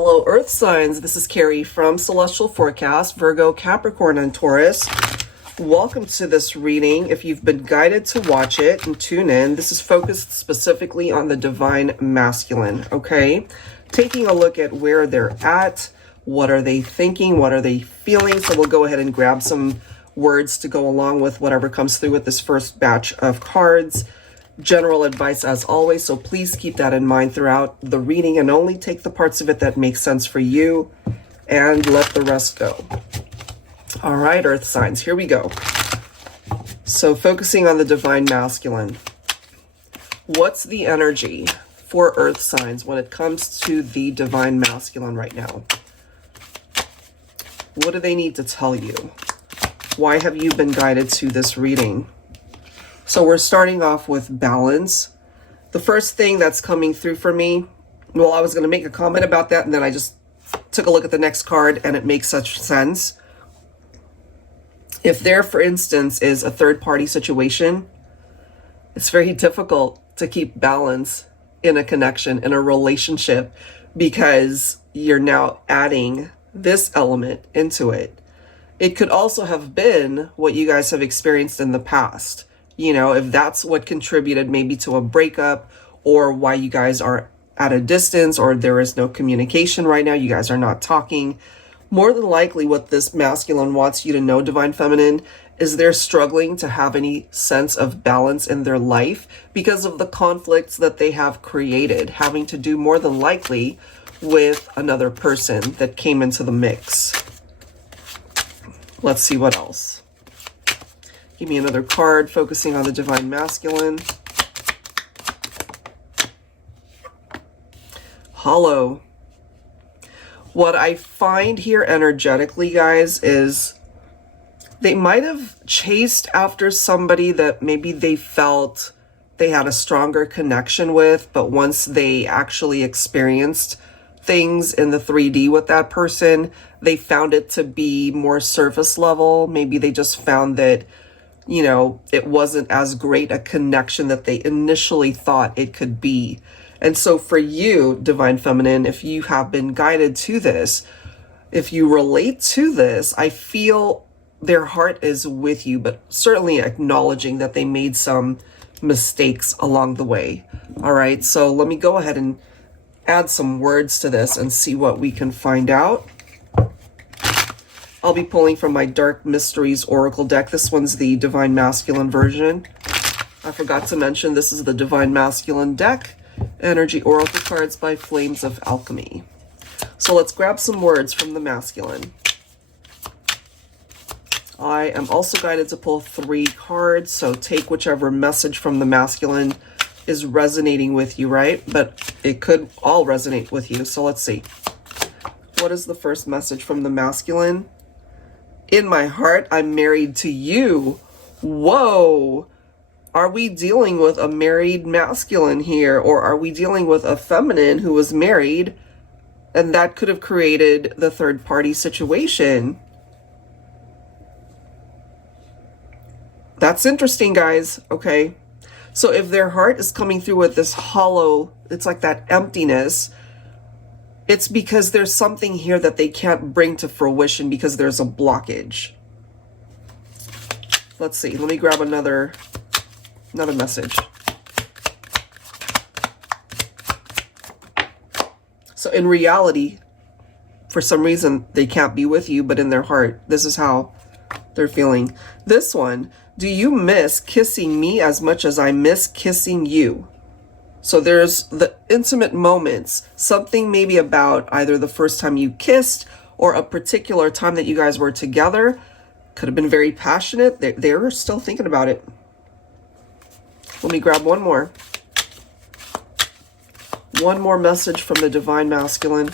Hello Earth signs, this is Carrie from Celestial Forecast, Virgo, Capricorn, and Taurus. Welcome to this reading. If you've been guided to watch it and tune in, this is focused specifically on the Divine Masculine, okay? Taking a look at where they're at, what are they thinking, what are they feeling. So we'll go ahead and grab some words to go along with whatever comes through with this first batch of cards. General advice as always, so please keep that in mind throughout the reading and only take the parts of it that make sense for you and let the rest go. All right, Earth signs, here we go. So focusing on the Divine Masculine. What's the energy for Earth signs when it comes to the Divine Masculine right now? What do they need to tell you? Why have you been guided to this reading? So we're starting off with balance. The first thing that's coming through for me, well, I was going to make a comment about that, and then I just took a look at the next card, and it makes such sense. If there, for instance, is a third-party situation, it's very difficult to keep balance in a connection, in a relationship, because you're now adding this element into it. It could also have been what you guys have experienced in the past. You know, if that's what contributed maybe to a breakup, or why you guys are at a distance, or there is no communication right now, you guys are not talking. More than likely what this masculine wants you to know, Divine Feminine, is they're struggling to have any sense of balance in their life because of the conflicts that they have created, having to do more than likely with another person that came into the mix. Let's see what else. Give me another card focusing on the Divine Masculine. Hollow. What I find here energetically, guys, is they might have chased after somebody that maybe they felt they had a stronger connection with, but once they actually experienced things in the 3D with that person, they found it to be more surface level. Maybe they just found that, you know, it wasn't as great a connection that they initially thought it could be. And so for you, Divine Feminine, if you have been guided to this, if you relate to this, I feel their heart is with you, but certainly acknowledging that they made some mistakes along the way. All right, so let me go ahead and add some words to this and see what we can find out. I'll be pulling from my Dark Mysteries Oracle deck. This one's the Divine Masculine version. I forgot to mention this is the Divine Masculine deck. Energy Oracle cards by Flames of Alchemy. So let's grab some words from the masculine. I am also guided to pull 3 cards, so take whichever message from the masculine is resonating with you, right? But it could all resonate with you, so let's see. What is the first message from the masculine? In my heart, I'm married to you. Whoa! Are we dealing with a married masculine here, or are we dealing with a feminine who was married, and that could have created the third-party situation? That's interesting, guys. Okay. So if their heart is coming through with this hollow, it's like that emptiness, it's because there's something here that they can't bring to fruition because there's a blockage. Let's see. Let me grab another message. So in reality, for some reason, they can't be with you, but in their heart, this is how they're feeling. This one, do you miss kissing me as much as I miss kissing you? So there's the intimate moments, something maybe about either the first time you kissed or a particular time that you guys were together. Could have been very passionate. They're still thinking about it. Let me grab one more. One more message from the Divine Masculine.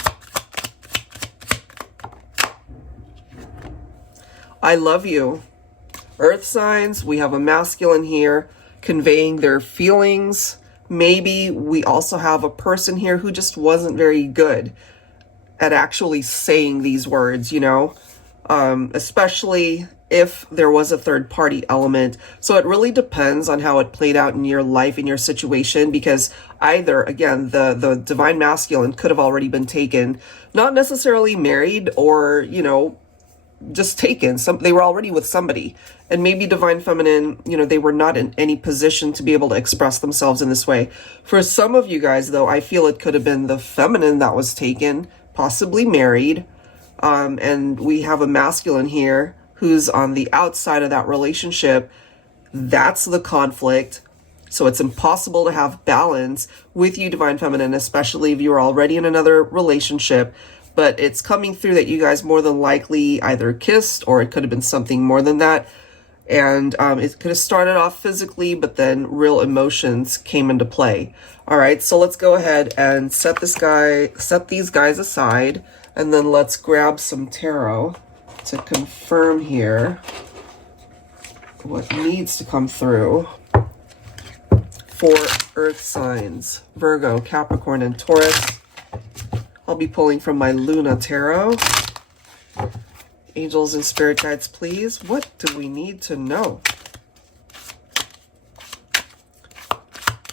I love you. Earth signs, we have a masculine here conveying their feelings. Maybe we also have a person here who just wasn't very good at actually saying these words, you know, especially if there was a third party element. So it really depends on how it played out in your life, in your situation, because either, again, the divine masculine could have already been taken, not necessarily married or, you know, just taken. They were already with somebody, and maybe divine feminine, you know, they were not in any position to be able to express themselves in this way. For some of you guys, though, I feel it could have been the feminine that was taken, possibly married, and we have a masculine here who's on the outside of that relationship. That's the conflict. So it's impossible to have balance with you, divine feminine, especially if you're already in another relationship. But it's coming through that you guys more than likely either kissed, or it could have been something more than that. And it could have started off physically, but then real emotions came into play. All right, so let's go ahead and set these guys aside, and then let's grab some tarot to confirm here what needs to come through for earth signs: Virgo, Capricorn, and Taurus. I'll be pulling from my Luna Tarot. Angels and spirit guides, please. What do we need to know?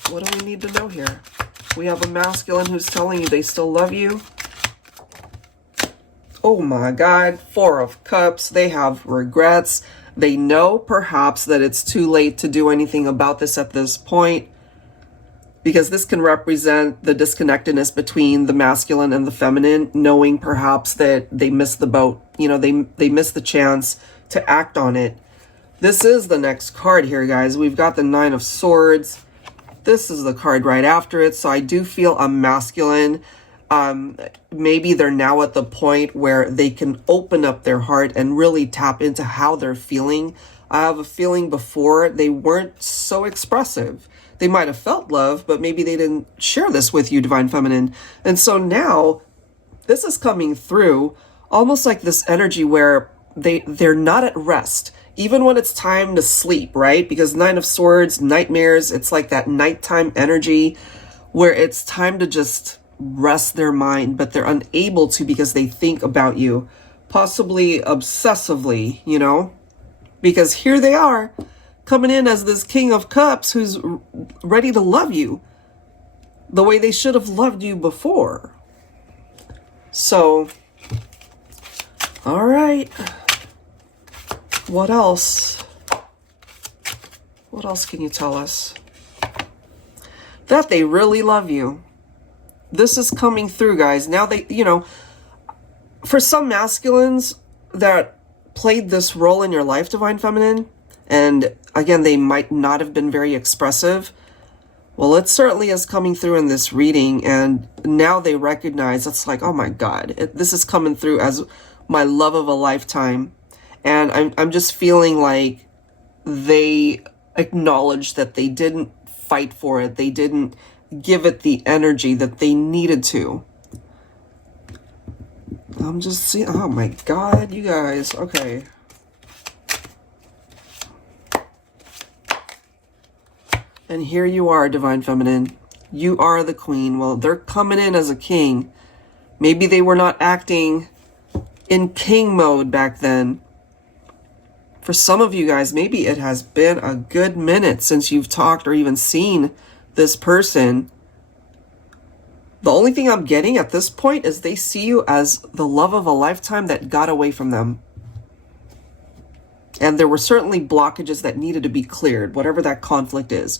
What do we need to know here? We have a masculine who's telling you they still love you. Oh my God, Four of Cups. They have regrets. They know perhaps that it's too late to do anything about this at this point, because this can represent the disconnectedness between the masculine and the feminine, knowing perhaps that they missed the boat. You know, they missed the chance to act on it. This is the next card here, guys. We've got the Nine of Swords. This is the card right after it. So I do feel a masculine. Maybe they're now at the point where they can open up their heart and really tap into how they're feeling. I have a feeling before they weren't so expressive. They might have felt love, but maybe they didn't share this with you, divine feminine. And so now this is coming through almost like this energy where they're not at rest, even when it's time to sleep, right? Because Nine of Swords, nightmares, it's like that nighttime energy where it's time to just rest their mind, but they're unable to because they think about you, possibly obsessively, you know? Because here they are, coming in as this King of Cups who's ready to love you the way they should have loved you before. So, all right. What else? What else can you tell us? That they really love you. This is coming through, guys. Now they, you know, for some masculines that played this role in your life, divine feminine, and again, they might not have been very expressive. Well, it certainly is coming through in this reading, and now they recognize, it's like, oh my God, this is coming through as my love of a lifetime. And I'm just feeling like they acknowledge that they didn't fight for it. They didn't give it the energy that they needed to. I'm just seeing, oh my God, you guys, okay. And here you are, divine feminine. You are the queen. Well, they're coming in as a king. Maybe they were not acting in king mode back then. For some of you guys, maybe it has been a good minute since you've talked or even seen this person. The only thing I'm getting at this point is they see you as the love of a lifetime that got away from them. And there were certainly blockages that needed to be cleared, whatever that conflict is.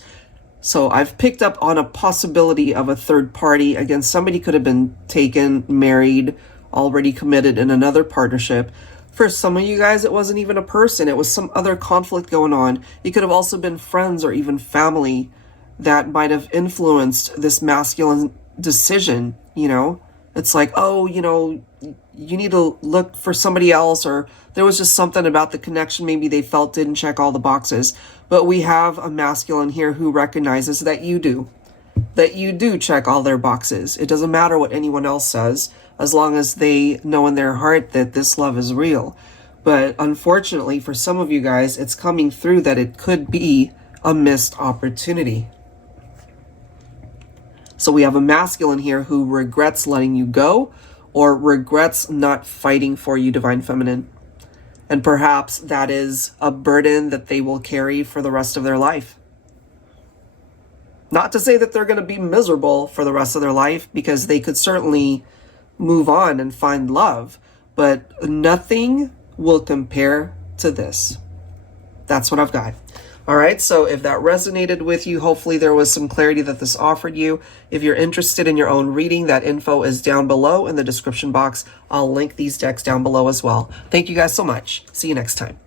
So I've picked up on a possibility of a third party. Again, somebody could have been taken, married, already committed in another partnership. For some of you guys, it wasn't even a person. It was some other conflict going on. It could have also been friends or even family that might have influenced this masculine decision, you know? It's like, oh, you know, you need to look for somebody else, or there was just something about the connection maybe they felt didn't check all the boxes. But we have a masculine here who recognizes that you do check all their boxes. It doesn't matter what anyone else says, as long as they know in their heart that this love is real. But unfortunately, for some of you guys, it's coming through that it could be a missed opportunity. So we have a masculine here who regrets letting you go, or regrets not fighting for you, divine feminine. And perhaps that is a burden that they will carry for the rest of their life. Not to say that they're going to be miserable for the rest of their life, because they could certainly move on and find love, but nothing will compare to this. That's what I've got. All right, so if that resonated with you, hopefully there was some clarity that this offered you. If you're interested in your own reading, that info is down below in the description box. I'll link these decks down below as well. Thank you guys so much. See you next time.